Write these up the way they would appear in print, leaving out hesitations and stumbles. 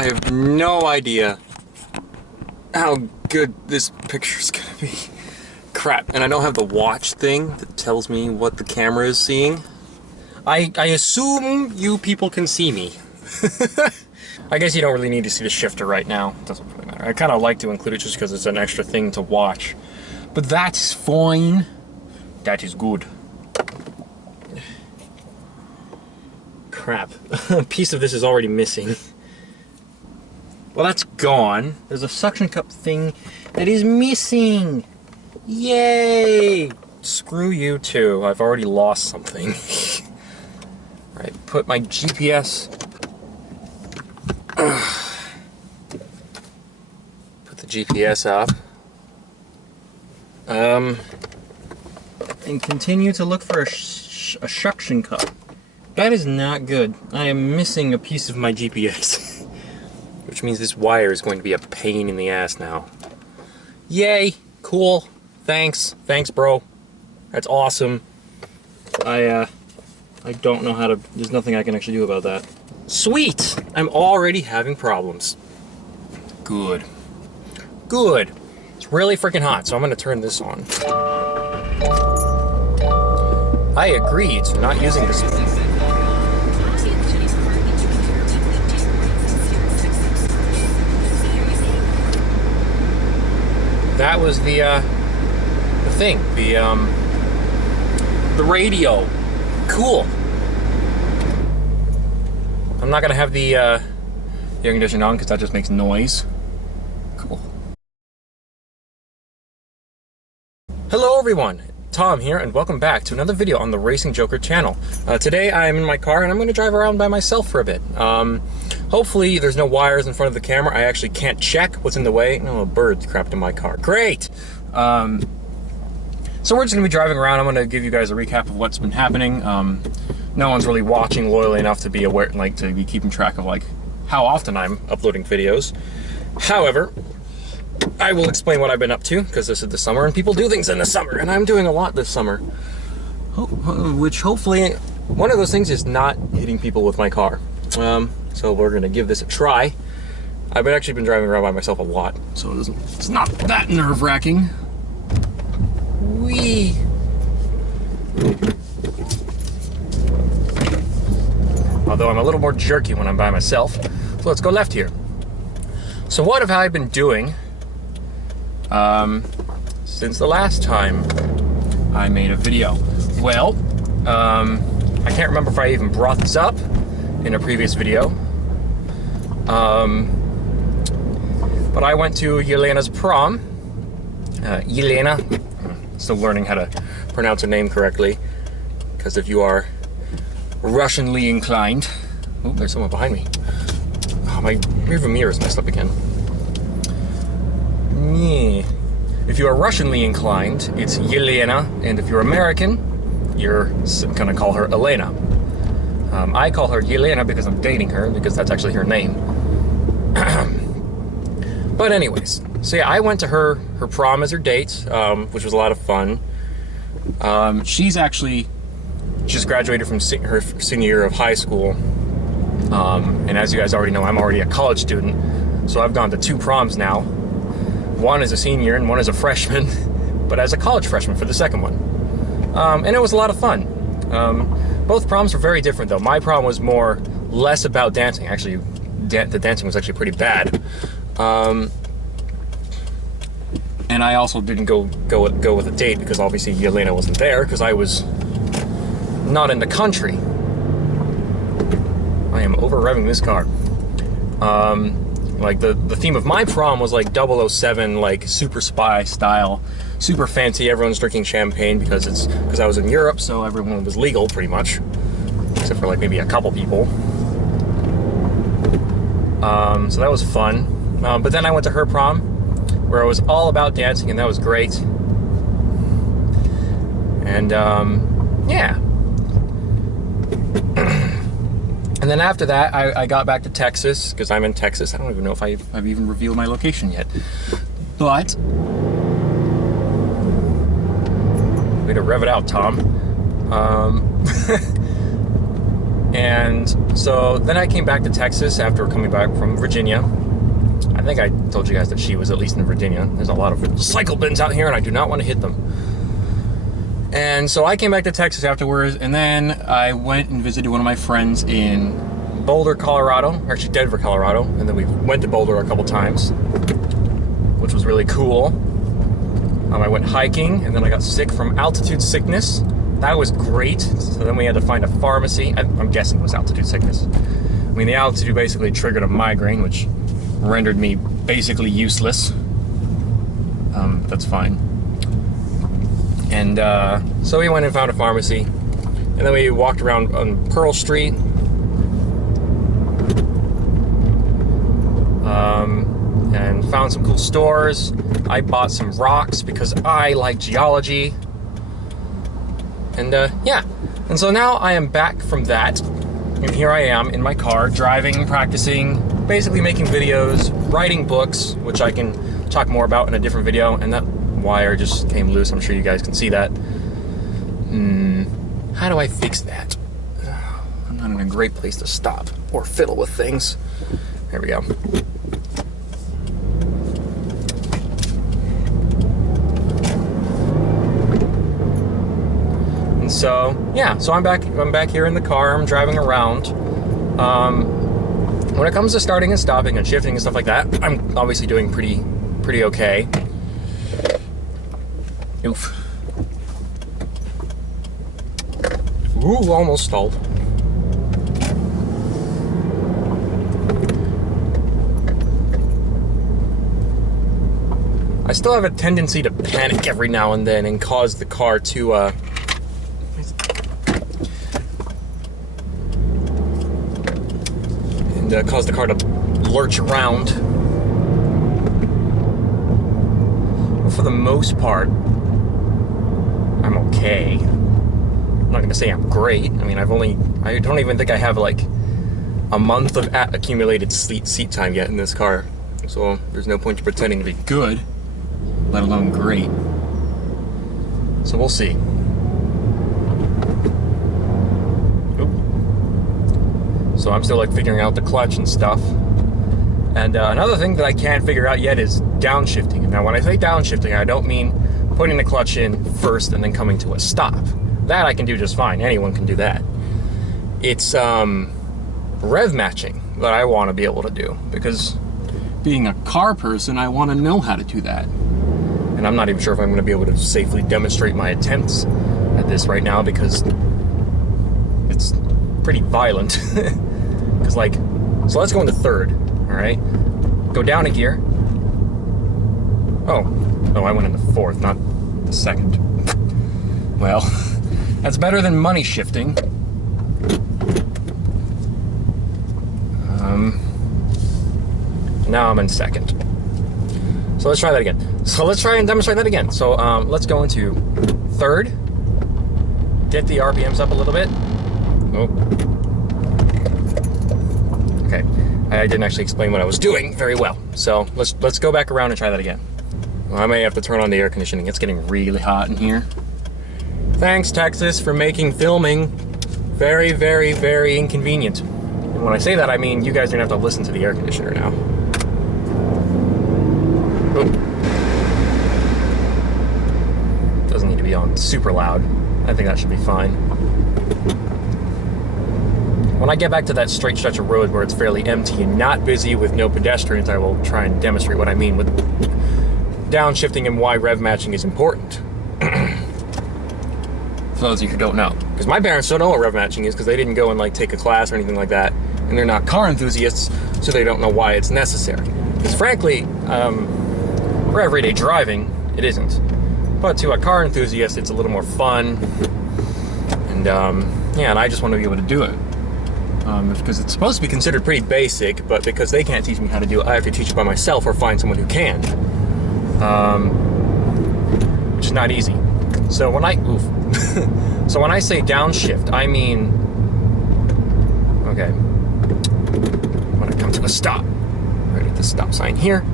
I have no idea how good this picture's gonna be. Crap, and I don't have the watch thing that tells me what the camera is seeing. I assume you people can see me. I guess you don't really need to see the shifter right now. It doesn't really matter. I kind of like to include it just because it's an extra thing to watch. But that's fine. That is good. Crap. A piece of this is already missing. Well, that's gone. There's a suction cup thing that is missing. Yay! Screw you too. I've already lost something. Right, put my GPS. Put the GPS up. And continue to look for a suction cup. That is not good. I am missing a piece of my GPS. Which means this wire is going to be a pain in the ass now. Yay! Cool. Thanks. Thanks, bro. That's awesome. I don't know how to... There's nothing I can actually do about that. Sweet! I'm already having problems. Good. Good. It's really freaking hot, so I'm gonna turn this on. I agree to not using this. That was the thing, the radio. Cool. I'm not gonna have the air conditioning on because that just makes noise. Cool. Hello everyone, Tom here, and welcome back to another video on the Racing Joker channel. Today I'm in my car and I'm gonna drive around by myself for a bit. Hopefully there's no wires in front of the camera. I actually can't check what's in the way. Oh, a bird crapped in my car. Great! So we're just gonna be driving around. I'm gonna give you guys a recap of what's been happening. No one's really watching loyally enough to be aware, like to be keeping track of like how often I'm uploading videos. However, I will explain what I've been up to because this is the summer and people do things in the summer, and I'm doing a lot this summer. Which hopefully, one of those things is not hitting people with my car. So we're gonna give this a try. I've actually been driving around by myself a lot, so it's not that nerve-wracking. Whee! Although I'm a little more jerky when I'm by myself. So let's go left here. So what have I been doing since the last time I made a video? Well, I can't remember if I even brought this up in a previous video. But I went to Yelena's prom. Yelena, still learning how to pronounce her name correctly, because if you are Russianly inclined... Oh, there's someone behind me. Oh, my rearview mirror is messed up again. If you are Russianly inclined, it's Yelena, and if you're American, you're gonna call her Elena. I call her Yelena because I'm dating her, because that's actually her name. But anyways, so yeah, I went to her prom as her date, which was a lot of fun. She's actually just graduated from her senior year of high school. And as you guys already know, I'm already a college student. So I've gone to 2 proms now. One as a senior and one as a freshman, but as a college freshman for the second one. And it was a lot of fun. Both proms were very different though. My prom was less about dancing. Actually, the dancing was actually pretty bad. And I also didn't go with a date because obviously Yelena wasn't there because I was not in the country. I am over revving this car. Like the theme of my prom was like 007, like super spy style, super fancy. Everyone's drinking champagne because I was in Europe, so everyone was legal pretty much, except for like maybe a couple people. So that was fun. But then I went to her prom, where it was all about dancing, and that was great. And yeah. And then after that, I got back to Texas, because I'm in Texas. I don't even know if I've even revealed my location yet. But, way to rev it out, Tom. And so then I came back to Texas after coming back from Virginia. I think I told you guys that she was at least in Virginia. There's a lot of cycle bins out here, and I do not want to hit them. And so I came back to Texas afterwards, and then I went and visited one of my friends in Boulder, Colorado, or actually Denver, Colorado. And then we went to Boulder a couple times, which was really cool. I went hiking, and then I got sick from altitude sickness. That was great. So then we had to find a pharmacy. I'm guessing it was altitude sickness. I mean, the altitude basically triggered a migraine, which rendered me basically useless. That's fine. And so we went and found a pharmacy, and then we walked around on Pearl Street. And found some cool stores. I bought some rocks because I like geology. And yeah, and so now I am back from that, and here I am in my car, driving, practicing, basically making videos, writing books, which I can talk more about in a different video. And that wire just came loose. I'm sure you guys can see that. How do I fix that? I'm not in a great place to stop or fiddle with things. There we go. So yeah, so I'm back here in the car. I'm driving around. When it comes to starting and stopping and shifting and stuff like that, I'm obviously doing pretty okay. Oof. Ooh, almost stalled. I still have a tendency to panic every now and then and cause the car to cause the car to lurch around. But for the most part, I'm okay. I'm not gonna say I'm great. I mean, I don't even think I have like a month of accumulated seat time yet in this car. So there's no point to pretending to be good, let alone great. So we'll see. So I'm still like figuring out the clutch and stuff. And another thing that I can't figure out yet is downshifting. Now when I say downshifting, I don't mean putting the clutch in first and then coming to a stop. That I can do just fine. Anyone can do that. It's rev matching that I want to be able to do, because being a car person, I want to know how to do that. And I'm not even sure if I'm going to be able to safely demonstrate my attempts at this right now, because it's pretty violent. Because like, so let's go into third, all right? Go down a gear. Oh, I went into fourth, not the second. Well, that's better than money shifting. Now I'm in second. So let's try that again. So let's try and demonstrate that again. So let's go into third. Get the RPMs up a little bit. Oh. Okay, I didn't actually explain what I was doing very well. So let's go back around and try that again. Well, I may have to turn on the air conditioning. It's getting really hot in here. Thanks, Texas, for making filming very, very, very inconvenient. And when I say that, I mean you guys are gonna have to listen to the air conditioner now. Oh. Doesn't need to be on super loud. I think that should be fine. When I get back to that straight stretch of road where it's fairly empty and not busy with no pedestrians, I will try and demonstrate what I mean with downshifting and why rev matching is important. For those of you who don't know. Because my parents don't know what rev matching is, because they didn't go and like take a class or anything like that. And they're not car enthusiasts, so they don't know why it's necessary. Because frankly, for everyday driving, it isn't. But to a car enthusiast, it's a little more fun. And yeah, and I just want to be able to do it. Because it's supposed to be considered pretty basic, but because they can't teach me how to do it, I have to teach it by myself or find someone who can. Which is not easy. So when I so when I say downshift, I mean, okay, when I come to a stop, right at the stop sign here,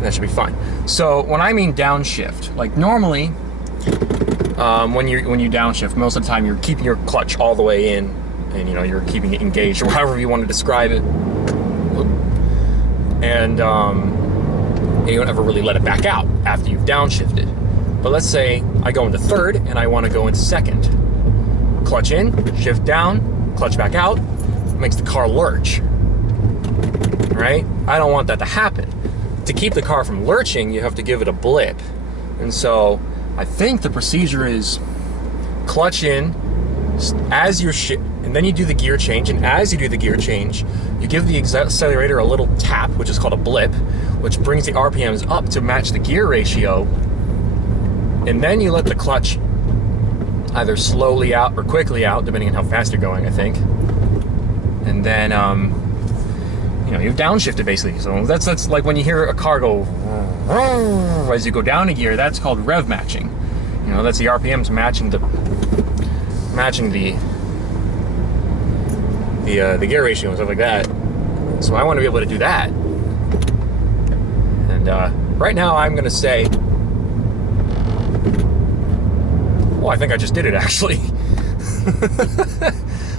that should be fine. So when I mean downshift, like normally, when you downshift, most of the time you're keeping your clutch all the way in and you know, you're keeping it engaged, or however you want to describe it. And you don't ever really let it back out after you've downshifted. But let's say I go into third and I want to go into second. Clutch in, shift down, clutch back out, makes the car lurch. Right? I don't want that to happen. To keep the car from lurching, you have to give it a blip. And so I think the procedure is clutch in as you're and then you do the gear change, and as you do the gear change, you give the accelerator a little tap, which is called a blip, which brings the RPMs up to match the gear ratio, and then you let the clutch either slowly out or quickly out, depending on how fast you're going, I think. And then, you know, you've downshifted basically. So that's like when you hear a car go as you go down a gear, that's called rev matching. You know, that's the RPMs matching the gear ratio and stuff like that. So I want to be able to do that. And right now I'm going to say, oh, I think I just did it actually.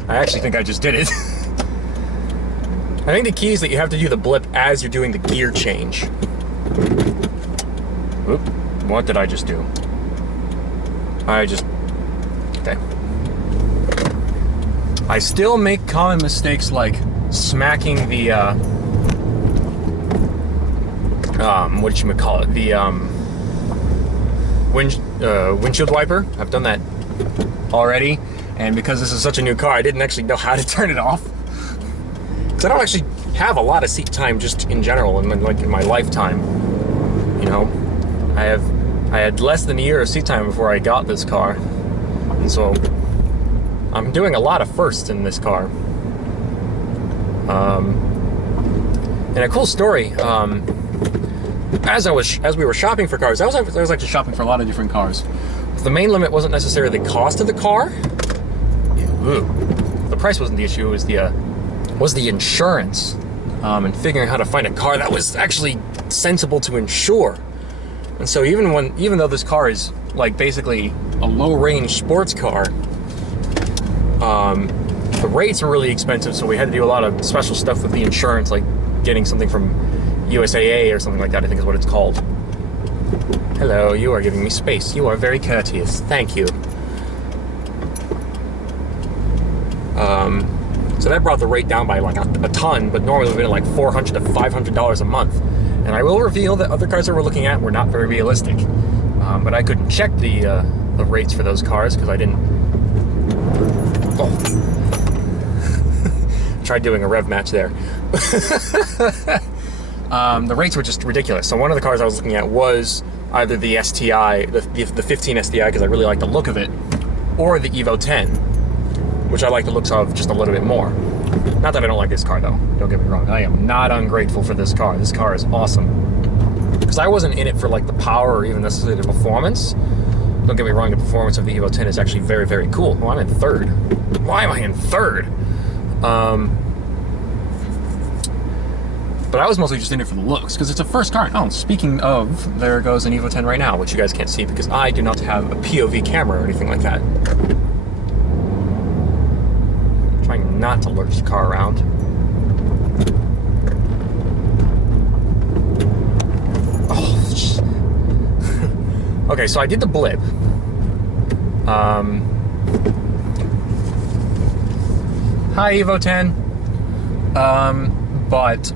I actually think I just did it. I think the key is that you have to do the blip as you're doing the gear change. Oop, what did I just do? Okay. I still make common mistakes like smacking the, what did you call it? The, windshield wiper. I've done that already. And because this is such a new car, I didn't actually know how to turn it off. Because I don't actually have a lot of seat time just in general, in my lifetime. You know, I had less than a year of seat time before I got this car. And so I'm doing a lot of firsts in this car. And a cool story, as we were shopping for cars, I was actually shopping for a lot of different cars. The main limit wasn't necessarily the cost of the car. The price wasn't the issue, it was the insurance, and figuring how to find a car that was actually sensible to insure. And so even though this car is like basically a low-range sports car, the rates are really expensive, so we had to do a lot of special stuff with the insurance, like getting something from USAA or something like that, I think is what it's called. Hello, you are giving me space. You are very courteous. Thank you. So that brought the rate down by like a ton, but normally it would have been like $400 to $500 a month. And I will reveal that other cars that we're looking at were not very realistic. But I couldn't check the rates for those cars because I didn't. Oh. Tried doing a rev match there. The rates were just ridiculous. So one of the cars I was looking at was either the STI, the 15 STI, because I really like the look of it, or the Evo 10, which I like the looks of just a little bit more. Not that I don't like this car though, don't get me wrong. I am not ungrateful for this car. This car is awesome. Because I wasn't in it for like the power or even necessarily the performance. Don't get me wrong, the performance of the Evo 10 is actually very, very cool. Oh, I'm in third. Why am I in third? But I was mostly just in it for the looks, because it's a first car. Oh, speaking of, there goes an Evo 10 right now, which you guys can't see because I do not have a POV camera or anything like that. I'm trying not to lurch the car around. Oh, okay, so I did the blip. Hi, Evo 10. But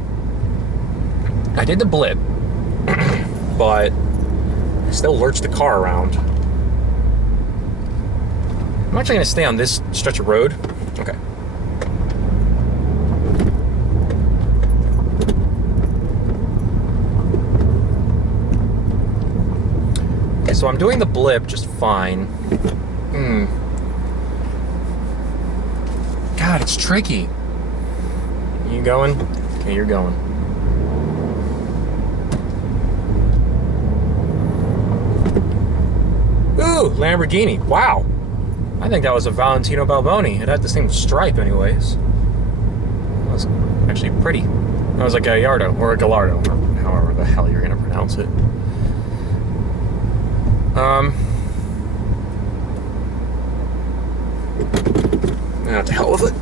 I did the blip, but I still lurched the car around. I'm actually going to stay on this stretch of road. Okay. Okay, so I'm doing the blip just fine. God, it's tricky. You going? Okay, you're going. Ooh, Lamborghini. Wow. I think that was a Valentino Balboni. It had the same stripe anyways. That was actually pretty. That was a Gallardo, or a Gallardo, or however the hell you're going to pronounce it. To hell with it.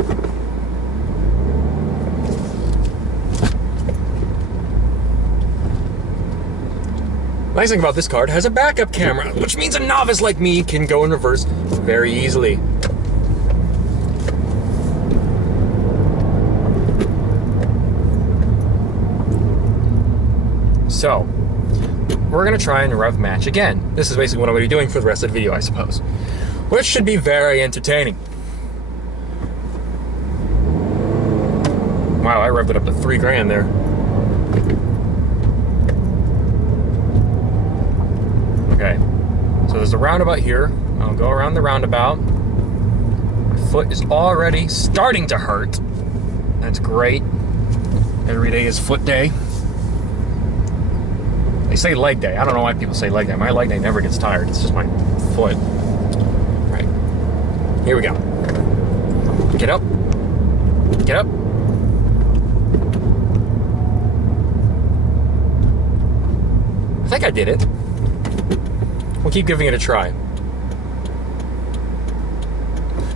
Nice thing about this car, it has a backup camera, which means a novice like me can go in reverse very easily. So, we're gonna try and rev match again. This is basically what I'm gonna be doing for the rest of the video, I suppose. Which should be very entertaining. Wow, I revved it up to 3 grand there. Okay, so there's a roundabout here. I'll go around the roundabout. My foot is already starting to hurt. That's great. Every day is foot day. They say leg day. I don't know why people say leg day. My leg day never gets tired. It's just my foot. Right. Here we go. Get up. Get up. I think I did it. We'll keep giving it a try.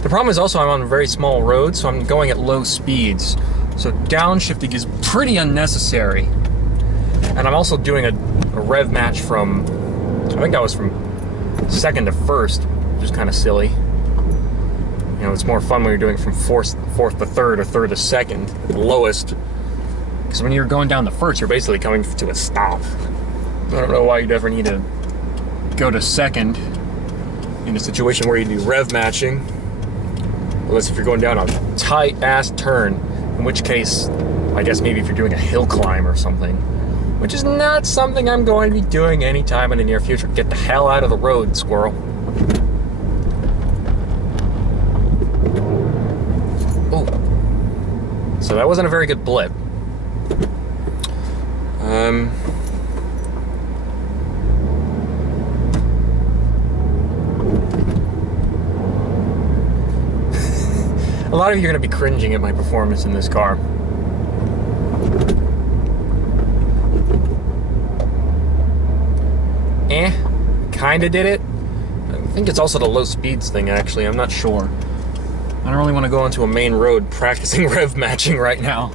The problem is also I'm on a very small road, so I'm going at low speeds. So downshift is pretty unnecessary. And I'm also doing a rev match from, I think that was from 2nd to 1st, which is kind of silly. You know, it's more fun when you're doing it from 4th to 3rd or 3rd to 2nd, the lowest. Because when you're going down the 1st, you're basically coming to a stop. I don't know why you'd ever need to go to 2nd in a situation where you do rev matching. Unless if you're going down a tight ass turn, in which case, I guess maybe if you're doing a hill climb or something. Which is not something I'm going to be doing anytime in the near future. Get the hell out of the road, squirrel. Oh. So that wasn't a very good blip. A lot of you are going to be cringing at my performance in this car. Kinda did it. I think it's also the low speeds thing, actually. I'm not sure. I don't really want to go onto a main road practicing rev matching right now.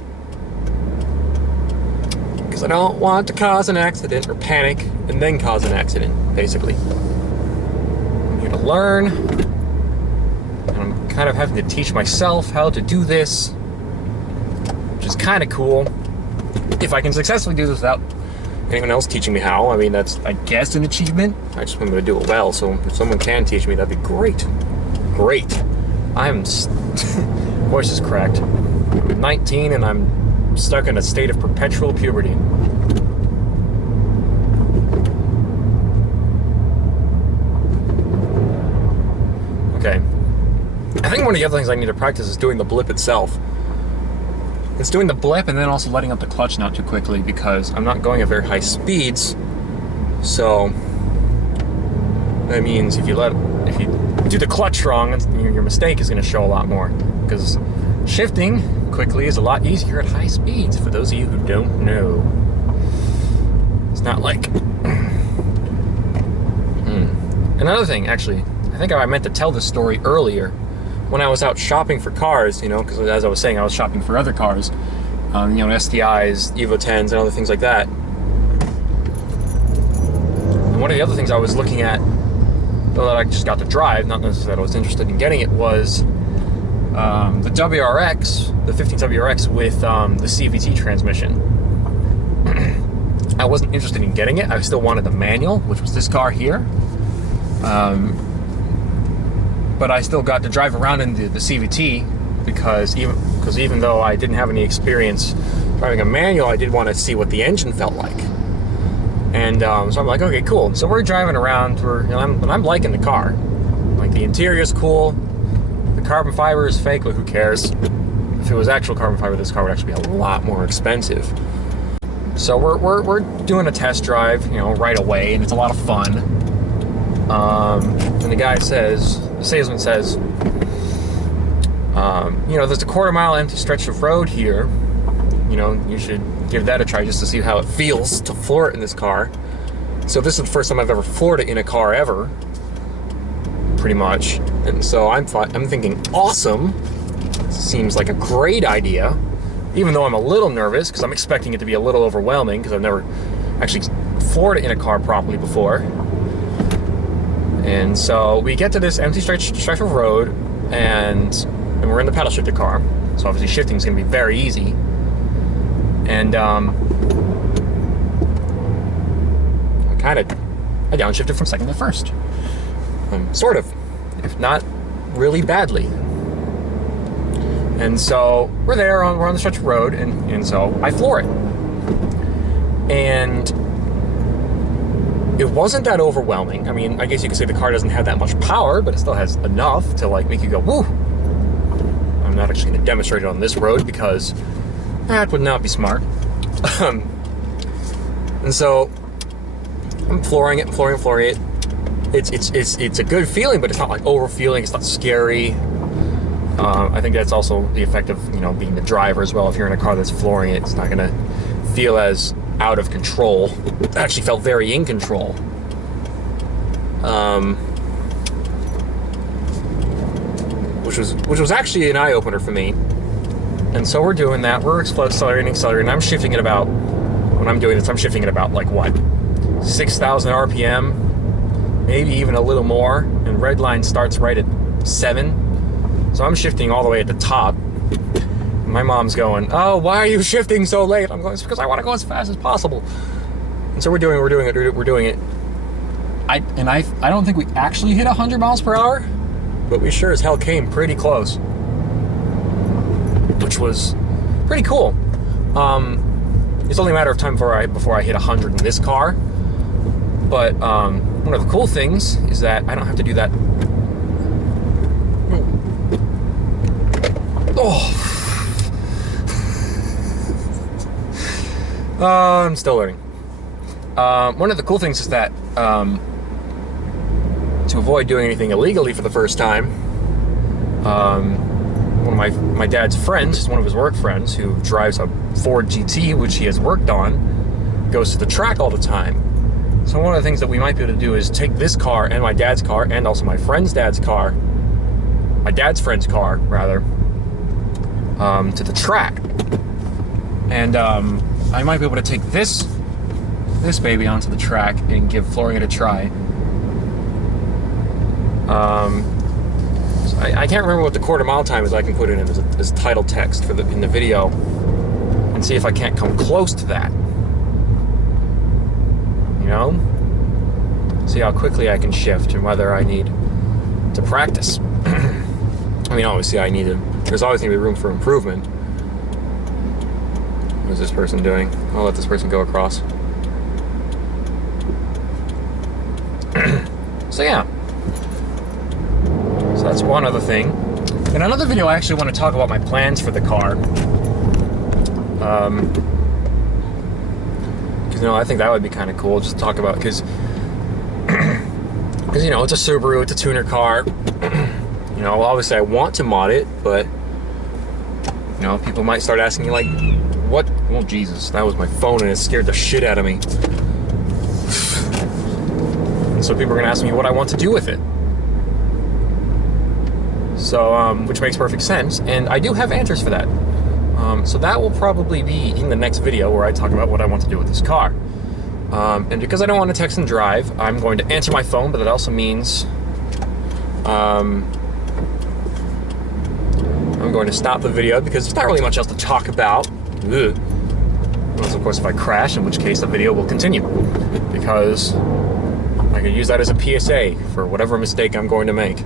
Because I don't want to cause an accident or panic and then cause an accident, basically. I'm here to learn. And I'm kind of having to teach myself how to do this, which is kind of cool. If I can successfully do this without anyone else teaching me how, I mean, that's, I guess, an achievement. I just want to do it well, so if someone can teach me, that'd be great. Great. I'm... voice is cracked. I'm 19 and I'm stuck in a state of perpetual puberty. Okay. I think one of the other things I need to practice is doing the blip itself. It's doing the blip and then also letting up the clutch not too quickly, because I'm not going at very high speeds. So that means if you do the clutch wrong, your mistake is going to show a lot more, because shifting quickly is a lot easier at high speeds, for those of you who don't know. It's not like... Another thing, actually, I think I meant to tell this story earlier. When I was out shopping for cars, you know, because as I was saying, I was shopping for other cars, you know, STIs, Evo 10s, and other things like that. And one of the other things I was looking at, though, that I just got to drive, not necessarily that I was interested in getting it, was the WRX, the 15 WRX with the CVT transmission. I wasn't interested in getting it. I still wanted the manual, which was this car here. But I still got to drive around in the CVT because even though I didn't have any experience driving a manual, I did want to see what the engine felt like. And so I'm like, okay, cool. So we're driving around, and I'm liking the car. Like, the interior is cool, the carbon fiber is fake, but who cares? If it was actual carbon fiber, this car would actually be a lot more expensive. So we're doing a test drive, you know, right away, and it's a lot of fun. And the guy says, the salesman says, you know, there's a quarter-mile empty stretch of road here. You know, you should give that a try just to see how it feels to floor it in this car. So this is the first time I've ever floored it in a car ever, pretty much. And so I'm thinking, awesome. seems like a great idea, even though I'm a little nervous because I'm expecting it to be a little overwhelming because I've never actually floored it in a car properly before. And so we get to this empty stretch of road, and we're in the pedal shifted car, so obviously shifting is going to be very easy. And I downshifted from second to first, sort of, if not really badly. And so we're on the stretch of road, and so I floor it. And it wasn't that overwhelming. I mean, I guess you could say the car doesn't have that much power, but it still has enough to like make you go, woo. I'm not actually going to demonstrate it on this road because that would not be smart. And so I'm flooring it. It's a good feeling, but it's not like over feeling. It's not scary. I think that's also the effect of, you know, being the driver as well. If you're in a car that's flooring it, it's not going to feel as out of control. It actually felt very in control. Which was actually an eye-opener for me. And so we're doing that. We're accelerating. I'm shifting at about, when I'm doing this, I'm shifting at about, like, what, 6,000 RPM, maybe even a little more. And red line starts right at 7. So I'm shifting all the way at the top. My mom's going, oh, why are you shifting so late? I'm going, it's because I want to go as fast as possible. And so we're doing it. I don't think we actually hit 100 miles per hour, but we sure as hell came pretty close, which was pretty cool. It's only a matter of time before I hit 100 in this car. But one of the cool things is that I don't have to do that. Oh. I'm still learning. One of the cool things is that to avoid doing anything illegally for the first time, one of my dad's friends, one of his work friends, who drives a Ford GT, which he has worked on, goes to the track all the time. So one of the things that we might be able to do is take this car and my dad's car, and also my friend's dad's car, my dad's friend's car, rather, to the track. And I might be able to take this baby onto the track and give flooring it a try. So I can't remember what the quarter mile time is. I can put it in as title text in the video and see if I can't come close to that. You know? See how quickly I can shift and whether I need to practice. I mean, obviously there's always going to be room for improvement. What is this person doing? I'll let this person go across. So yeah. So that's one other thing. In another video, I actually want to talk about my plans for the car. Because, you know, I think that would be kind of cool. Just to talk about, because you know, it's a Subaru, it's a tuner car. You know, obviously I want to mod it, but, you know, people might start asking me, like, what? Oh, Jesus, that was my phone and it scared the shit out of me. And so people are going to ask me what I want to do with it. So, which makes perfect sense, and I do have answers for that. So that will probably be in the next video where I talk about what I want to do with this car. And because I don't want to text and drive, I'm going to answer my phone, but that also means I'm going to stop the video because there's not really much else to talk about. Ugh. Unless, of course, if I crash, in which case the video will continue. Because I can use that as a PSA for whatever mistake I'm going to make.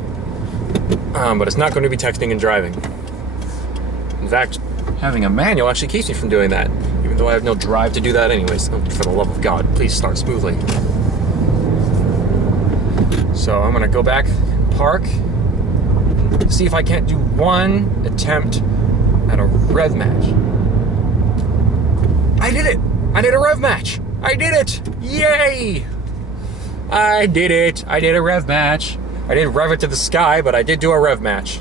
But it's not going to be texting and driving. In fact, having a manual actually keeps me from doing that, even though I have no drive to do that anyways. Oh, for the love of God, please start smoothly. So I'm going to go back, park, see if I can't do one attempt at a rev match. I did it! I did a rev match! I did it! Yay! I did it! I did a rev match. I didn't rev it to the sky, but I did do a rev match.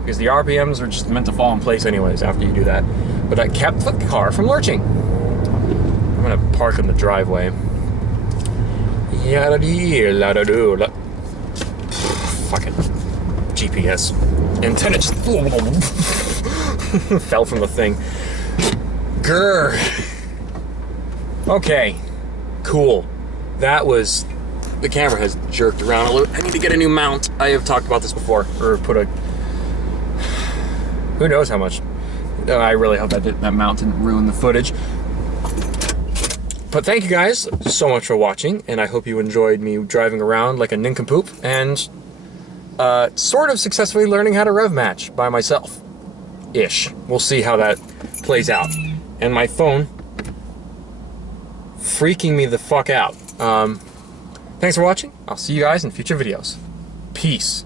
Because the RPMs are just meant to fall in place anyways after you do that. But I kept the car from lurching. I'm gonna park in the driveway. Fucking GPS. Antenna just... Fell from the thing. Grr. Okay, cool. That was, the camera has jerked around a little. I need to get a new mount. I have talked about this before, or put a, who knows how much. I really hope that mount didn't ruin the footage. But thank you guys so much for watching, and I hope you enjoyed me driving around like a nincompoop and sort of successfully learning how to rev match by myself. Ish. We'll see how that plays out. And my phone freaking me the fuck out. Thanks for watching. I'll see you guys in future videos. Peace.